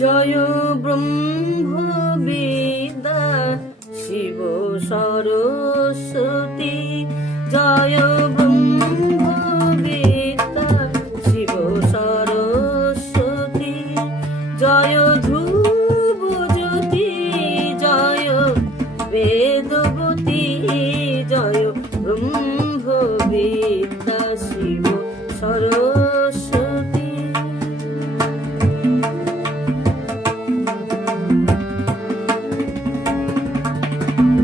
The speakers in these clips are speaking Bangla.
জয় ব্রহ্ম বিদ্যা শিব সরস্বতী, জয় ব্রহ্ম বিদ্যা শিব সরস্বতী, জয় ধ্রুব জ্যোতি, জয় বেদবতী, জয় ব্রহ্ম বিদ্যা শিব সরস্বতী।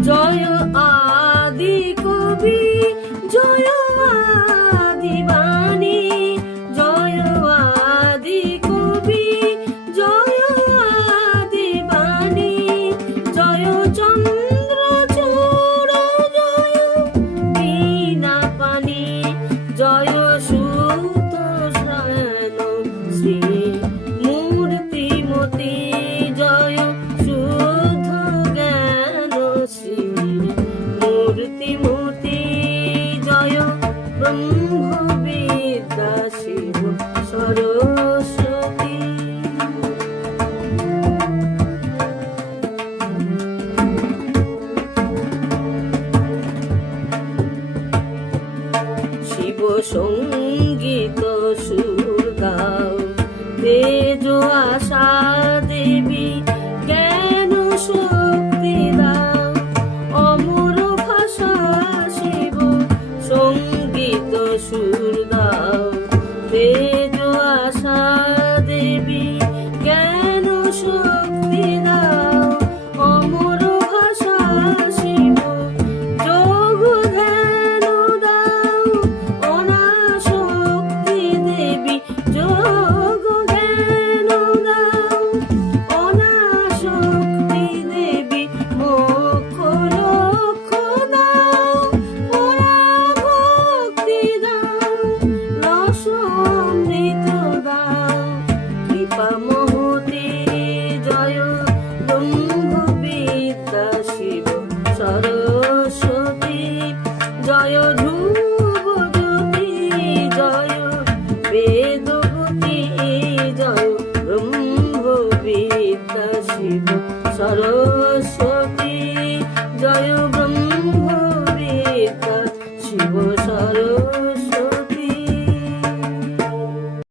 জয় আদি কবি, জয় আদি বাণী, জয় আদি কবি, জয় আদি বাণী, জয় চন্দ্রচূড়, জয় বীণা পানি, জয় সুত শ্রায়ণ শ্রী মূর্তিমতী, জয় শুদ্ধ জ্ঞান শ্রী মূর্তিমতী, জয় ব্রহ্ম বিদ্যা শিব সরস্বতী। শিব সঙ্গীত সুর গাও, তেজ আশা দেবী জ্ঞান শক্তি দাও, অমর ভাষা শিব সঙ্গীত সুর গাও, তেজ আশা দেবী জ্ঞান শক্তি দাও, অমর ভাষা শিব যোগ ধ্যান দাও, অনাশক্তি দেবী যোগ জ্ঞান দাও, অনাশক্তি দেবী মোক্ষ লক্ষ দাও, পরাভক্তি দাও, রস অমৃত দাও, কৃপা মহতী, জয় ব্রহ্ম বিদ্যা শিব সরস্বতী, জয় ধ্রুব জ্যোতি, জয় বেদবতী, জয় ব্রহ্ম বিদ্যা শিব